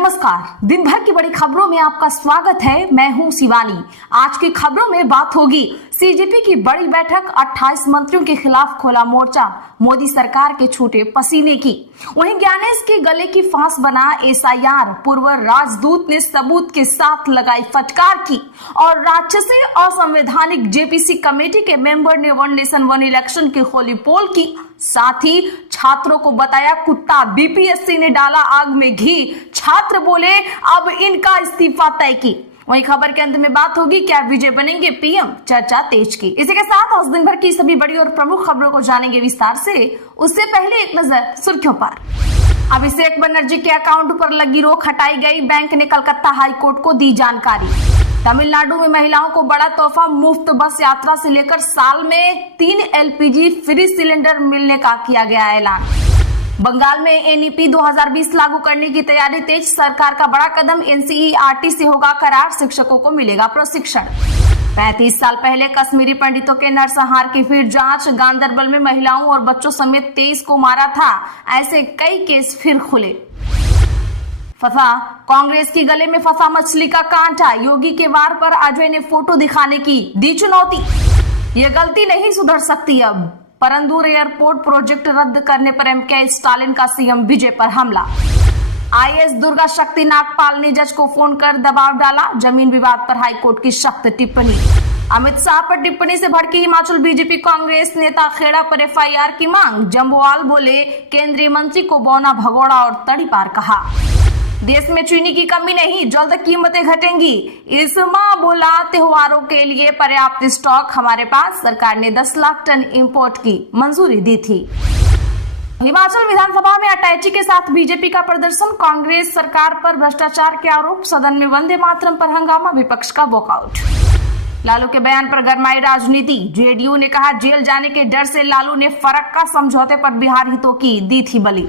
नमस्कार। दिन भर की बड़ी खबरों में आपका स्वागत है। मैं हूं शिवानी। आज की खबरों में बात होगी सीजेपी की बड़ी बैठक, 28 मंत्रियों के खिलाफ खोला मोर्चा, मोदी सरकार के छूटे पसीने की। वहीं ज्ञानेश के गले की फांस बना एसआईआर, पूर्व राजदूत ने सबूत के साथ लगाई फटकार की। और राक्षसी असंवैधानिक जेपीसी कमेटी के मेंबर ने वन नेशन वन इलेक्शन की खोली पोल की। साथ ही छात्रों को बताया कुत्ता, बीपीएससी ने डाला आग में घी। छात्र बोले अब इनका इस्तीफा तय की। वहीं खबर के अंत में बात होगी क्या विजय बनेंगे पीएम, चर्चा तेज की। इसी के साथ आज दिन भर की सभी बड़ी और प्रमुख खबरों को जानेंगे विस्तार से। उससे पहले एक नजर सुर्खियों पर। अभिषेक बनर्जी के अकाउंट पर लगी रोक हटाई गई, बैंक ने कलकत्ता हाईकोर्ट को दी जानकारी। तमिलनाडु में महिलाओं को बड़ा तोहफा, मुफ्त बस यात्रा से लेकर साल में 3 एलपीजी फ्री सिलेंडर मिलने का किया गया ऐलान। बंगाल में एनईपी 2020 लागू करने की तैयारी तेज, सरकार का बड़ा कदम, एनसीईआरटी से होगा करार, शिक्षकों को मिलेगा प्रशिक्षण। 35 साल पहले कश्मीरी पंडितों के नरसंहार की फिर जांच, गांधरबल में महिलाओं और बच्चों समेत 23 को मारा था। ऐसे कई केस फिर खुले। फंसा कांग्रेस की गले में फंसा मछली का कांटा, योगी के वार पर अजय ने फोटो दिखाने की दी चुनौती। ये गलती नहीं सुधर सकती अब। परंदूर एयरपोर्ट प्रोजेक्ट रद्द करने पर एमके स्टालिन का सीएम विजय पर हमला। आईएएस दुर्गा शक्ति नागपाल ने जज को फोन कर दबाव डाला, जमीन विवाद पर हाईकोर्ट की सख्त टिप्पणी। अमित शाह पर टिप्पणी से भड़की हिमाचल बीजेपी, कांग्रेस नेता खेड़ा पर एफआईआर की मांग। जम्वाल बोले केंद्रीय मंत्री को बौना भगोड़ा और तड़ीपार कहा। देश में चीनी की कमी नहीं, जल्द कीमतें घटेंगी। इस्मा बोला त्योहारों के लिए पर्याप्त स्टॉक हमारे पास, सरकार ने 10 लाख टन इंपोर्ट की मंजूरी दी थी। हिमाचल विधानसभा में अटैची के साथ बीजेपी का प्रदर्शन, कांग्रेस सरकार पर भ्रष्टाचार के आरोप, सदन में वंदे मातरम पर हंगामा, विपक्ष का वॉकआउट। लालू के बयान पर गरमाई राजनीति, जेडीयू ने कहा जेल जाने के डर से लालू ने फरक का समझौते पर बिहार हितों की दी थी बलि।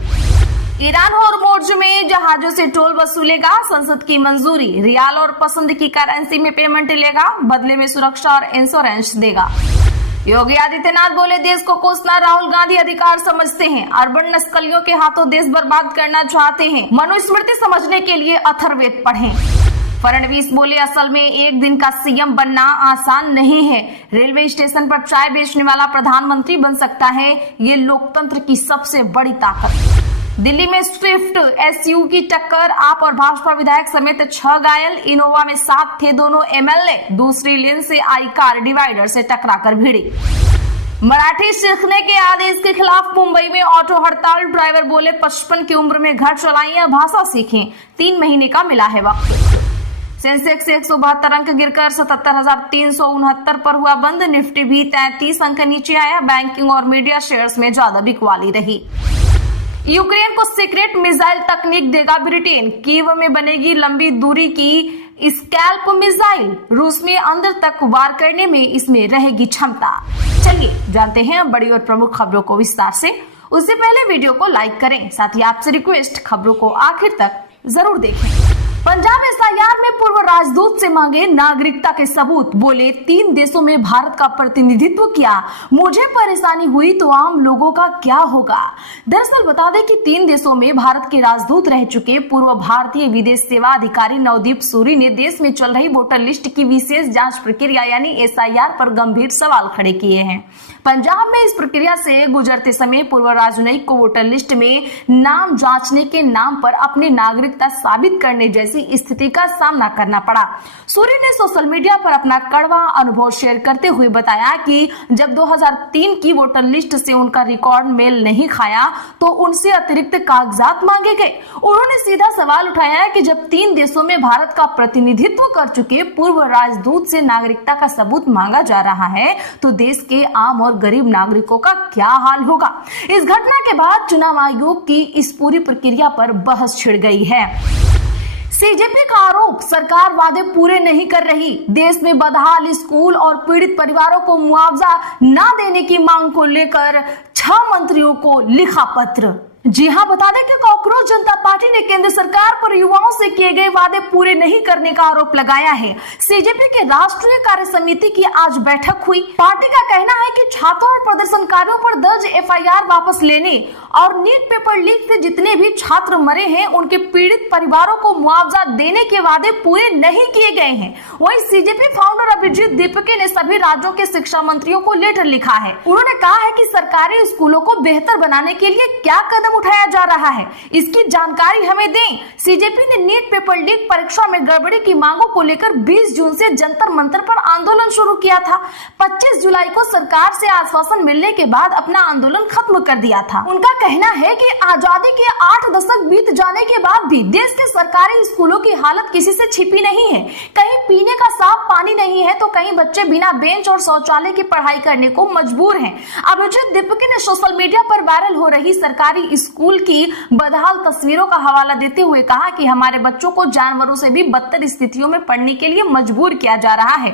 ईरान होर्मुज में जहाजों से टोल वसूलेगा, संसद की मंजूरी। रियाल और पसंद की करेंसी में पेमेंट लेगा, बदले में सुरक्षा और इंश्योरेंस देगा। योगी आदित्यनाथ बोले देश को कोसना राहुल गांधी अधिकार समझते हैं, अर्बन नस्कलियों के हाथों देश बर्बाद करना चाहते हैं। मनुस्मृति समझने के लिए अथर्ववेद पढ़ें। फडणवीस बोले असल में एक दिन का सीएम बनना आसान नहीं है, रेलवे स्टेशन पर चाय बेचने वाला प्रधानमंत्री बन सकता है, ये लोकतंत्र की सबसे बड़ी ताकत। दिल्ली में स्विफ्ट एसयू की टक्कर, आप और भाजपा विधायक समेत 6 घायल, इनोवा में 7 थे दोनों एमएलए, दूसरी लेन से आई कार डिवाइडर से टकराकर भिड़ी। मराठी सीखने के आदेश के खिलाफ मुंबई में ऑटो हड़ताल, ड्राइवर बोले 55 की उम्र में घर चलाएं या भाषा सीखें, 3 महीने का मिला है वक्त। सेंसेक्स 172 अंक गिरकर 77,369 पर हुआ बंद, निफ्टी भी 33 अंक नीचे आया, बैंकिंग और मीडिया शेयर्स में ज्यादा बिकवाली रही। यूक्रेन को सीक्रेट मिसाइल तकनीक देगा ब्रिटेन, कीव में बनेगी लंबी दूरी की स्कैल्प मिसाइल, रूस में अंदर तक वार करने में इसमें रहेगी क्षमता। चलिए जानते हैं बड़ी और प्रमुख खबरों को विस्तार से। उससे पहले वीडियो को लाइक करें, साथ ही आपसे रिक्वेस्ट खबरों को आखिर तक जरूर देखें। पंजाब एसआईआर में पूर्व राजदूत से मांगे नागरिकता के सबूत, बोले 3 देशों में भारत का प्रतिनिधित्व किया, मुझे परेशानी हुई तो आम लोगों का क्या होगा। दरअसल बता दें कि 3 देशों में भारत के राजदूत रह चुके पूर्व भारतीय विदेश सेवा अधिकारी नवदीप सूरी ने देश में चल रही वोटर लिस्ट की विशेष जांच प्रक्रिया यानी एसआईआर पर गंभीर सवाल खड़े किए हैं। पंजाब में इस प्रक्रिया से गुजरते समय पूर्व राजनयिक को वोटर लिस्ट में नाम जांचने के नाम पर अपनी नागरिकता साबित करने जैसी स्थिति का सामना करना पड़ा। सूरी ने सोशल मीडिया पर अपना कड़वा अनुभव शेयर करते हुए बताया कि जब 2003 की वोटर लिस्ट से उनका रिकॉर्ड मेल नहीं खाया तो उनसे अतिरिक्त कागजात मांगे गए। उन्होंने सीधा सवाल उठाया कि जब 3 देशों में भारत का प्रतिनिधित्व कर चुके पूर्व राजदूत से नागरिकता का सबूत मांगा जा रहा है तो देश के आम और गरीब नागरिकों का क्या हाल होगा। इस घटना के बाद चुनाव आयोग की इस पूरी प्रक्रिया पर बहस छिड़ गई है। सीजेपी का आरोप, सरकार वादे पूरे नहीं कर रही, देश में बदहाल स्कूल और पीड़ित परिवारों को मुआवजा न देने की मांग को लेकर 6 मंत्रियों को लिखा पत्र। जी हां, बता दें कि कॉकरोच जनता पार्टी ने केंद्र सरकार पर युवाओं से किए गए वादे पूरे नहीं करने का आरोप लगाया है। सीजेपी के राष्ट्रीय कार्य समिति की आज बैठक हुई। पार्टी का कहना है कि छात्रों और प्रदर्शनकारियों पर दर्ज एफआईआर वापस लेने और नीट पेपर लीक से जितने भी छात्र मरे हैं उनके पीड़ित परिवारों को मुआवजा देने के वादे पूरे नहीं किए गए हैं। वहीं सीजेपी फाउंडर अभिजीत दीपके ने सभी राज्यों के शिक्षा मंत्रियों को लेटर लिखा है। उन्होंने कहा है कि सरकारी स्कूलों को बेहतर बनाने के लिए क्या कदम उठाया जा रहा है, इसकी जानकारी हमें दें। सीजेपी ने नीट पेपर लीक परीक्षा में गड़बड़ी की मांगों को लेकर 20 जून से जंतर मंतर पर आंदोलन शुरू किया था। 25 जुलाई को सरकार से आश्वासन मिलने के बाद अपना आंदोलन खत्म कर दिया था। उनका कहना है कि आजादी के 8 दशक बीत जाने के बाद भी देश के सरकारी स्कूलों की हालत किसी से छिपी नहीं है। कहीं पीने का साफ पानी नहीं है तो कहीं बच्चे बिना बेंच और शौचालय की पढ़ाई करने को मजबूर हैं। अभिजीत दीपके ने सोशल मीडिया पर वायरल हो रही सरकारी स्कूल की बदहाल तस्वीरों का हवाला देते हुए कहा कि हमारे बच्चों को जानवरों से भी बदतर स्थितियों में पढ़ने के लिए मजबूर किया जा रहा है।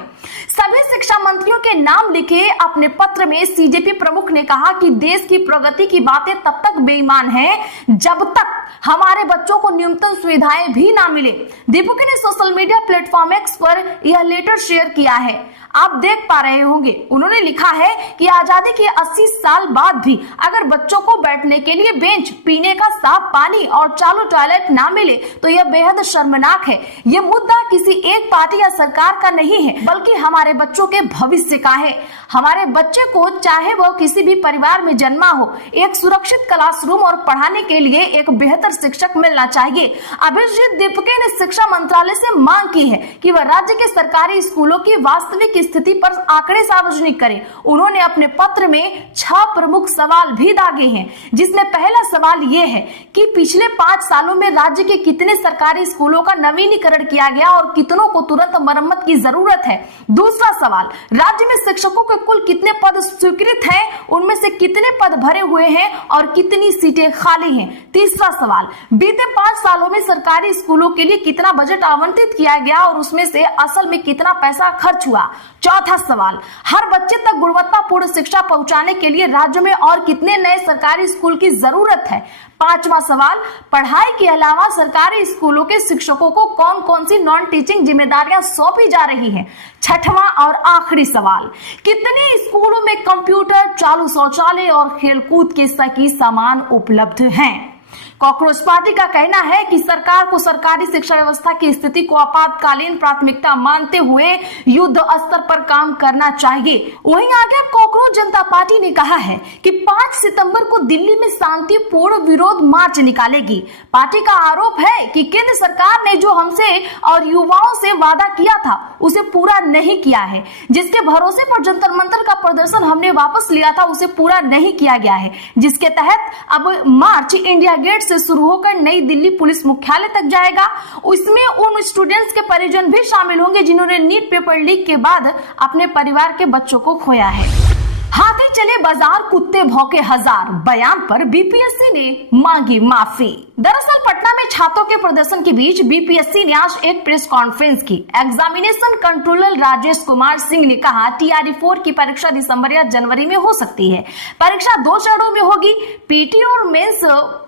सभी शिक्षा मंत्रियों के नाम लिखे अपने पत्र में सीजेपी प्रमुख ने कहा कि देश की प्रगति की बातें तब तक बेईमान हैं जब तक हमारे बच्चों को न्यूनतम सुविधाएं भी ना मिले। दीपक ने सोशल मीडिया प्लेटफॉर्म एक्स पर यह लेटर शेयर किया है, आप देख पा रहे होंगे। उन्होंने लिखा है कि आजादी के 80 साल बाद भी अगर बच्चों को बैठने के लिए बेंच, पीने का साफ पानी और चालू टॉयलेट ना मिले तो यह बेहद शर्मनाक है। यह मुद्दा किसी एक पार्टी या सरकार का नहीं है बल्कि हमारे बच्चों के भविष्य का है। हमारे बच्चे को चाहे वह किसी भी परिवार में जन्मा हो, एक सुरक्षित क्लासरूम और पढ़ाने के लिए एक बेहतर शिक्षक मिलना चाहिए। अभिजीत दीपके ने शिक्षा मंत्रालय से मांग की है कि वह राज्य के सरकारी स्कूलों की वास्तविक स्थिति पर आंकड़े सार्वजनिक करें। उन्होंने अपने पत्र में 6 प्रमुख सवाल भी दागे हैं, जिसमें पहला सवाल यह है कि पिछले 5 सालों में राज्य के कितने सरकारी स्कूलों का नवीनीकरण किया गया और कितनों को तुरंत मरम्मत की जरूरत है। दूसरा सवाल, राज्य में शिक्षकों के कुल कितने पद स्वीकृत हैं, उनमें से कितने पद भरे हुए हैं और कितनी सीटें खाली हैं। तीसरा सवाल, बीते 5 सालों में सरकारी स्कूलों के लिए कितना बजट आवंटित किया गया और उसमें से असल में कितना पैसा खर्च हुआ। चौथा सवाल, हर बच्चे तक गुणवत्तापूर्ण शिक्षा पहुंचाने के लिए राज्य में और कितने नए सरकारी स्कूल की जरूरत है। पांचवा सवाल, पढ़ाई के अलावा सरकारी स्कूलों के शिक्षकों को कौन कौन सी नॉन टीचिंग जिम्मेदारियां सौंपी जा रही हैं। छठवां और आखिरी सवाल, कितने स्कूलों में कंप्यूटर, चालू शौचालय और खेलकूद के सभी सामान उपलब्ध हैं। कॉकरोच पार्टी का कहना है कि सरकार को सरकारी शिक्षा व्यवस्था की स्थिति को आपातकालीन प्राथमिकता मानते हुए युद्ध स्तर पर काम करना चाहिए। वहीं आगे कॉकरोच जनता पार्टी ने कहा है कि 5 सितंबर को दिल्ली में शांतिपूर्ण विरोध मार्च निकालेगी। पार्टी का आरोप है कि केंद्र सरकार ने जो हमसे और युवाओं से वादा किया था उसे पूरा नहीं किया है। जिसके भरोसे पर जंतर मंतर का प्रदर्शन हमने वापस लिया था उसे पूरा नहीं किया गया है, जिसके तहत अब मार्च इंडिया गेट से शुरू होकर नई दिल्ली पुलिस मुख्यालय तक जाएगा। उसमें उन स्टूडेंट्स के परिजन भी शामिल होंगे जिन्होंने नीट पेपर लीक के बाद अपने परिवार के बच्चों को खोया है। हाथी चले बाजार, कुत्ते भौंके हजार, बयान पर बीपीएससी ने मांगी माफी। दरअसल पटना में छात्रों के प्रदर्शन के बीच बीपीएससी ने आज एक प्रेस कॉन्फ्रेंस की। एग्जामिनेशन कंट्रोलर राजेश कुमार सिंह ने कहा टीआरई 4 की परीक्षा दिसंबर या जनवरी में हो सकती है। परीक्षा 2 चरणों में होगी, पीटी और मेंस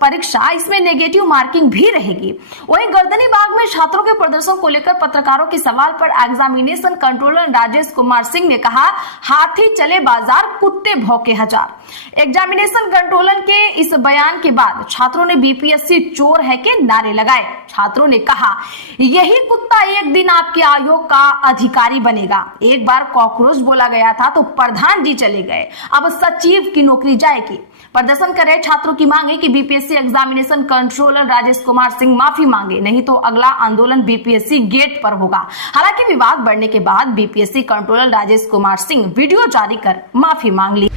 परीक्षा, इसमें नेगेटिव मार्किंग भी रहेगी। वहीं गर्दनीबाग में छात्रों के प्रदर्शन को लेकर पत्रकारों के सवाल पर एग्जामिनेशन कंट्रोलर राजेश कुमार सिंह ने कहा, हाथी चले बाजार, कुत्ते भौंके हजार। एग्जामिनेशन कंट्रोलर के इस बयान के बाद छात्रों ने बीपीएससी चोर है के नारे लगाए। छात्रों ने कहा, यही कुत्ता एक दिन आपके आयोग का अधिकारी बनेगा। एक बार कॉकरोच बोला गया था तो प्रधान जी चले गए, अब सचिव की नौकरी जाएगी। प्रदर्शन कर रहे छात्रों की मांग है कि BPSC examination controller Rajesh Kumar Singh माफी मांगे, नहीं तो अगला आंदोलन बीपीएससी गेट पर होगा। हालांकि विवाद बढ़ने के बाद BPSC controller Rajesh Kumar Singh video जारी कर माफी मांग ली।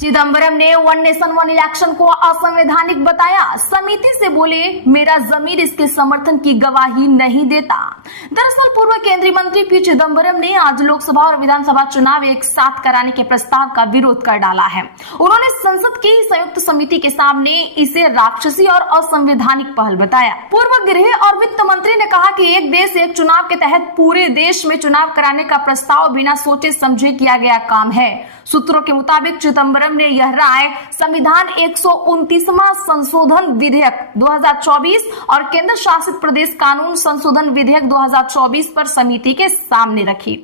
चिदंबरम ने वन नेशन वन इलेक्शन को असंवैधानिक बताया। समिति से बोले, मेरा जमीर इसके समर्थन की गवाही नहीं देता। दरअसल पूर्व केंद्रीय मंत्री पी चिदंबरम ने आज लोकसभा और विधानसभा चुनाव एक साथ कराने के प्रस्ताव का विरोध कर डाला है। उन्होंने संसद की संयुक्त समिति के सामने इसे राक्षसी और असंवैधानिक पहल बताया। पूर्व गृह और वित्त मंत्री ने कहा कि एक देश एक चुनाव के तहत पूरे देश में चुनाव कराने का प्रस्ताव बिना सोचे समझे किया गया काम है। सूत्रों के मुताबिक चिदंबरम चिदम्बरम ने यह राय संविधान 129वां संशोधन विधेयक 2024 और केंद्र शासित प्रदेश कानून संशोधन विधेयक 2024 पर समिति के सामने रखी।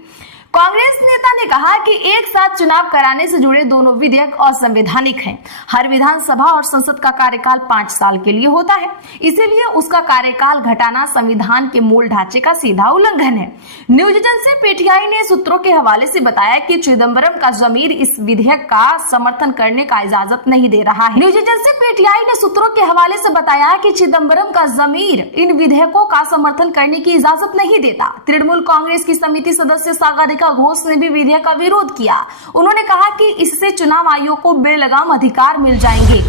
कांग्रेस नेता ने कहा कि एक साथ चुनाव कराने से जुड़े दोनों विधेयक असंवैधानिक हैं। हर विधानसभा और संसद का कार्यकाल 5 साल के लिए होता है, इसीलिए उसका कार्यकाल घटाना संविधान के मूल ढांचे का सीधा उल्लंघन है। न्यूज एजेंसी पीटीआई ने सूत्रों के हवाले से बताया कि चिदम्बरम का जमीर इस विधेयक का समर्थन करने का इजाजत नहीं दे रहा है। न्यूज एजेंसी पीटीआई ने सूत्रों के हवाले से बताया कि चिदम्बरम का जमीर इन विधेयकों का समर्थन करने की इजाजत नहीं देता। तृणमूल कांग्रेस की समिति सदस्य सागरिका घोष ने भी विधेयक का विरोध किया। उन्होंने कहा कि इससे चुनाव आयोग को बेलगाम अधिकार मिल जाएंगे।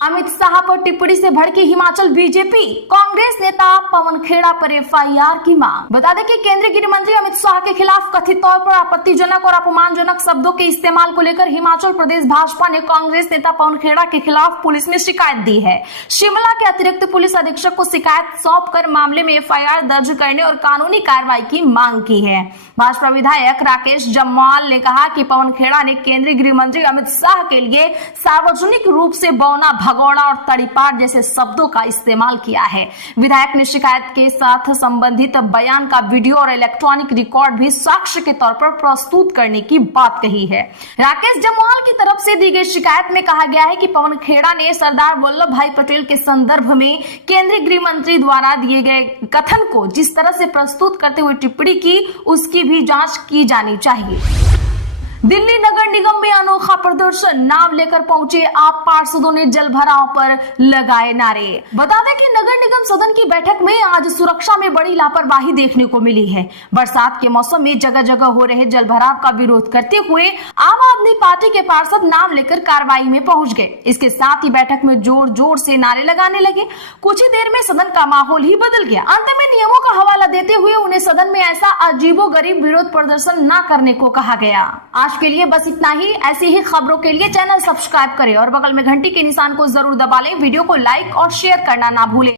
अमित शाह पर टिप्पणी से भड़की हिमाचल बीजेपी, कांग्रेस नेता पवन खेड़ा पर एफआईआर की मांग। बता दें कि केंद्रीय गृह मंत्री अमित शाह के खिलाफ कथित तौर पर आपत्तिजनक और अपमानजनक शब्दों के इस्तेमाल को लेकर हिमाचल प्रदेश भाजपा ने कांग्रेस नेता पवन खेड़ा के खिलाफ पुलिस में शिकायत दी है। शिमला के अतिरिक्त पुलिस अधीक्षक को शिकायत सौंपकर मामले में एफआईआर दर्ज करने और कानूनी कार्रवाई की मांग की है। भाजपा विधायक राकेश जम्वाल ने कहा कि पवन खेड़ा ने केंद्रीय गृह मंत्री अमित शाह के लिए सार्वजनिक रूप से बौना, भगौड़ा और तड़ीपार जैसे शब्दों का इस्तेमाल किया है। विधायक ने शिकायत के साथ संबंधित बयान का वीडियो और इलेक्ट्रॉनिक रिकॉर्ड भी साक्ष्य के तौर पर प्रस्तुत करने की बात कही है। राकेश जम्वाल की तरफ से दी गई शिकायत में कहा गया है कि पवन खेड़ा ने सरदार वल्लभ भाई पटेल के संदर्भ में केंद्रीय गृह मंत्री द्वारा दिए गए कथन को जिस तरह से प्रस्तुत करते हुए टिप्पणी की, उसकी भी जांच की जानी चाहिए। दिल्ली नगर निगम में अनोखा प्रदर्शन, नाम लेकर पहुंचे आप पार्षदों ने जल भराव पर लगाए नारे। बता दें कि नगर निगम सदन की बैठक में आज सुरक्षा में बड़ी लापरवाही देखने को मिली है। बरसात के मौसम में जगह जगह हो रहे जल भराव का विरोध करते हुए आम आदमी पार्टी के पार्षद नाम लेकर कार्रवाई में पहुंच गए। इसके साथ ही बैठक में जोर जोर से नारे लगाने लगे। कुछ ही देर में सदन का माहौल ही बदल गया। अंत में नियमों का हवाला देते हुए उन्हें सदन में ऐसा अजीबोगरीब विरोध प्रदर्शन न करने को कहा गया। आज के लिए बस इतना ही। ऐसी ही खबरों के लिए चैनल सब्सक्राइब करें और बगल में घंटी के निशान को जरूर दबा लें। वीडियो को लाइक और शेयर करना ना भूलें।